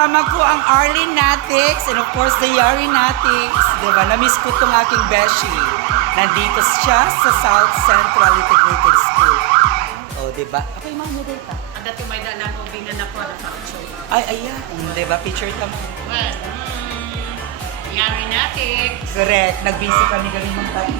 Kasama ko ang Arlene Natix and of course the Yari Natix. Diba? Na-miss ko itong aking beshi. Nandito siya sa South Central Integrated School. O, diba? Okay, ma'am, mo dito. Ang dati may dala ko, bingan ako na show. Ay, ayan. Diba? Picture ka mo. Well, Yari natin. Correct. Nag-busy kami mong tatay.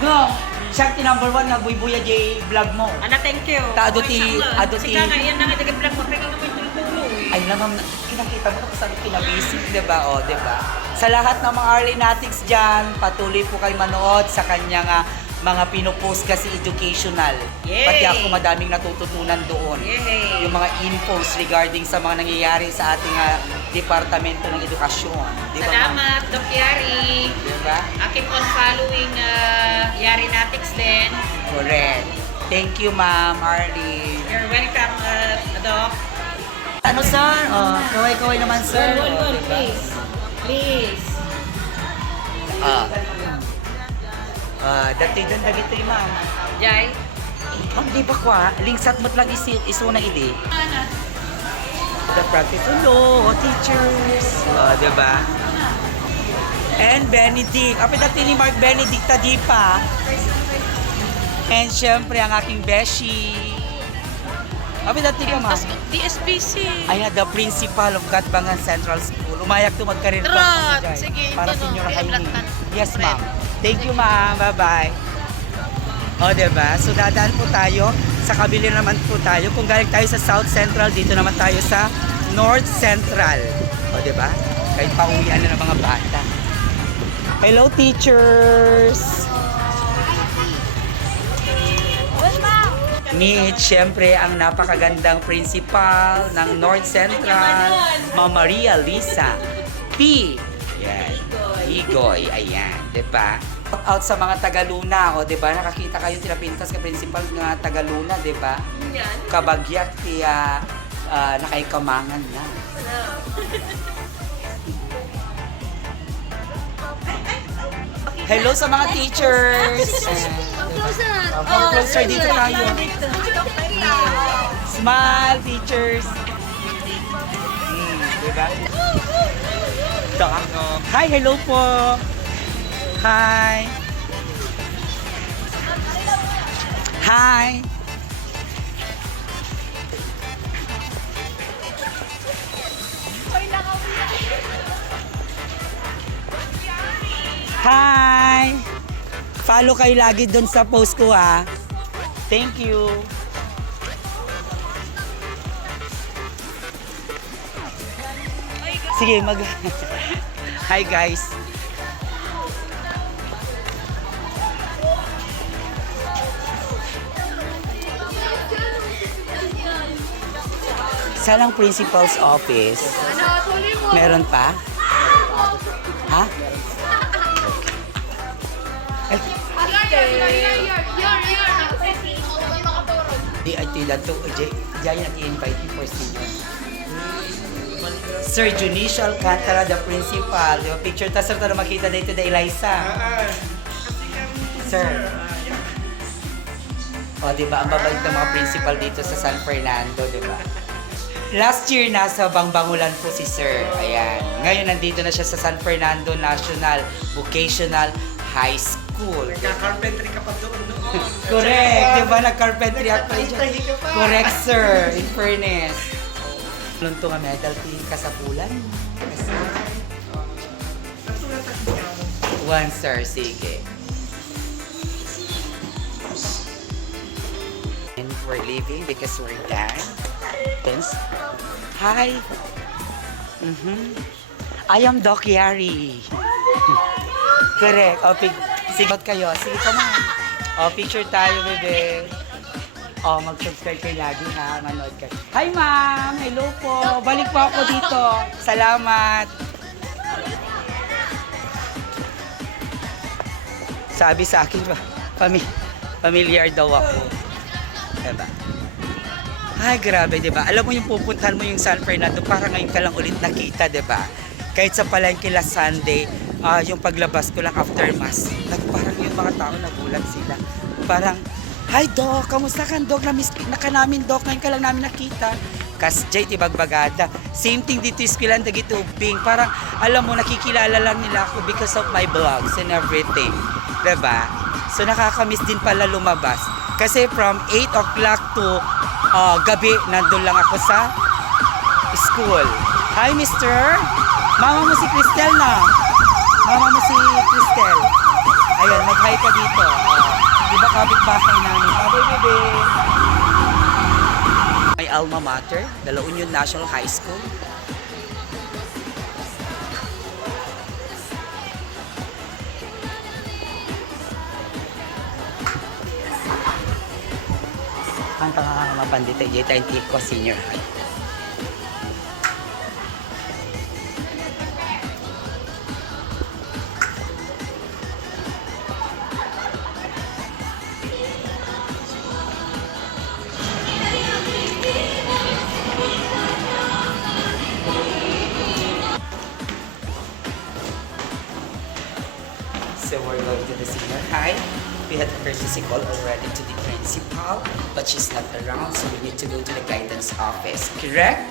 No. Siya ang number one na Buy-Buya J vlog mo. Ana, thank you. Adoti. Sige nga, yan na nga, nag-vlog mo. Pero naman yung tuloy. Ay naman, kinakita mo kung saan kinabisi, diba? O, diba? Sa lahat ng mga Arlene Natix dyan, patuloy po kayo manood sa kanyang mga pinopost kasi educational. Yay! Pati ako madaming natututunan doon. Yay! Yung mga infos regarding sa mga nangyayari sa ating Departamento ng Edukasyon. Diba, Salamat, Doc Yari. Diba? Keep on following Yari Natix din. Correct. Thank you, Ma'am Arlene. You're welcome, Doc. Ano, sir? Kaway-kaway naman, sir. Well, Diba? please. Please. Dati doon dagito yung ma'am. Jai. Ma'am, di ba kwa? Lingsat mo't lang isuna ide. Ana. The practice law, teachers. Di ba? And Benedict. Api dati ni Mark Benedict Tadipa. And syempre ang aking beshi. Api dati ka, ma'am. DSPC. I had the principal of Gatbangan Central School. Umayak to magkarir Trot! pa ako Sige, para ito, senior no. high Kaya knee. black Yes, tan. ma'am. Thank you, ma'am. Bye-bye. O, diba? So, dadaan po tayo. Sa kabila naman po tayo. Kung galing tayo sa South Central, dito naman tayo sa North Central. O, diba? Kahit pauwian na ng mga bata. Hello, teachers! Meet, syempre, ang napakagandang principal ng North Central, Ma'am Maria Lisa P. Yan. Igoy. Ayan. Diba? Out sa mga Tagaluna, o diba? Nakakita kayo tinapintas ka principal ng Tagaluna, diba? Yan. Kabagyak, kaya nakaikamangan na. Hello sa mga teachers! Closer dito tayo. Smile, teachers! Diba? Hi, hello po! Hi! Hi! Hi! Follow kayo lagi doon sa post ko, ha. Thank you. Sige, Hi, guys. Saan ang principal's office? Meron pa? Ha? Di ay tila to, diyan nag-invite you for senior. Sir Junicio Alcantara, the principal. Yung picture ta sir na makita dito na Eliza. Sir. O, diba? Ang babait ng mga principal dito sa San Fernando, diba? Last year, nasa Bangbangulan po si Sir. Ayan. Ngayon, nandito na siya sa San Fernando National Vocational High School. Nagka-carpentry ka pa doon noon. Correct. Diba? Nag-carpentry ako. Correct, sir. In fairness. Lunto nga medal team ka sa pulan. One, sir. Sige. And we're leaving because we're done. Thanks. Hi. I am Doc Yari. Correct. O, sigot kayo. Sige ka na. O, picture tayo, bebe. O, mag-subscribe kayo lagi, ha. Manood kayo. Hi, ma'am. Hello po. Balik po ako dito. Salamat. Sabi sa akin, familiar daw ako. Diba? Ay, grabe, diba? Alam mo yung pupuntahan mo yung San Fernando, para ngayon ka lang ulit nakita, diba? Kahit sa palengke last Sunday, yung paglabas ko lang after mass, parang yung mga tao nagulat sila. Parang, hi, Doc, kamusta ka, Doc? Na ka namin, Doc, ngayon ka lang namin nakita. Kas JT Bagbagada. Same thing dito sa Eskwelahan Dagitubing. Parang, alam mo, nakikilala lang nila ako because of my vlogs and everything. Diba? So, nakakamiss din pala lumabas. Kasi from 8 o'clock to gabi, nandun lang ako sa school. Hi, mister! Mama mo si Cristel na. Mama mo si Cristel. Ayan, mag-hi ka dito. Di ba kapit-bahay namin? Bye, bebe! My alma mater, the La Union National High School. Kanta ka nga mapandita, Jeta Antico Senior High. So we're going to the senior high. We had a courtesy call already to the principal, but she's not around, so we need to go to the guidance office. Correct?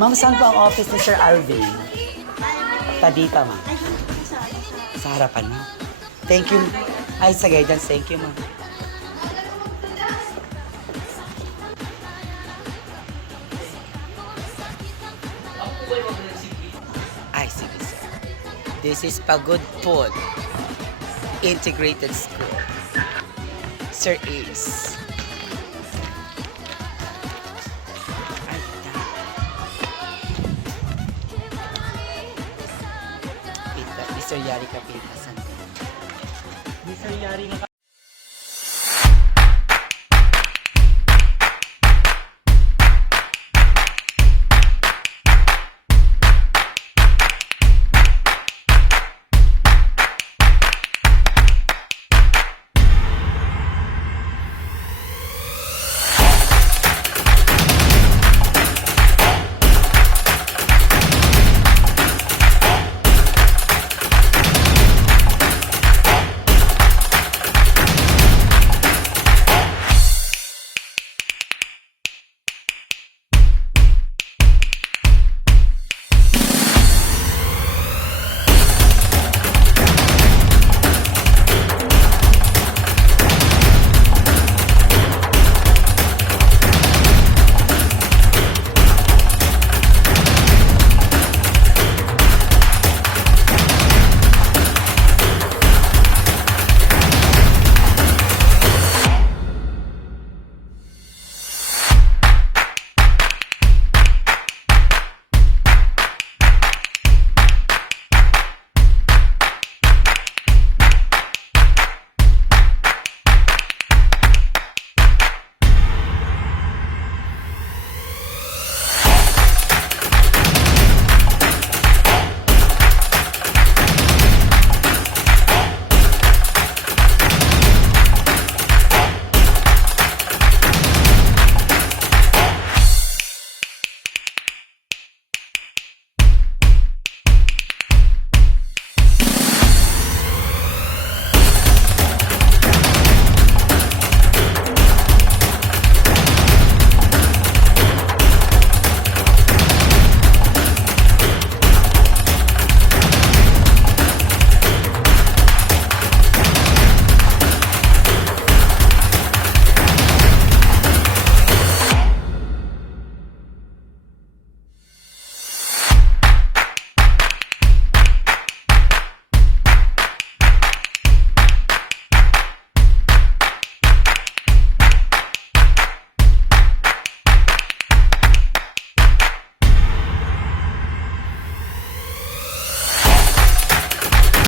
Ma'am, saan po ang office ni Sir Alvin? Tadita, ma'am. Sa harapan, ma'am. Thank you. Ay, sa guidance. Thank you, ma'am. Ay, sige, sir. This is Pagod Food Integrated School. Sir Ace. Ay, Pita. Mr. Yari Kapita. Mr. Yari na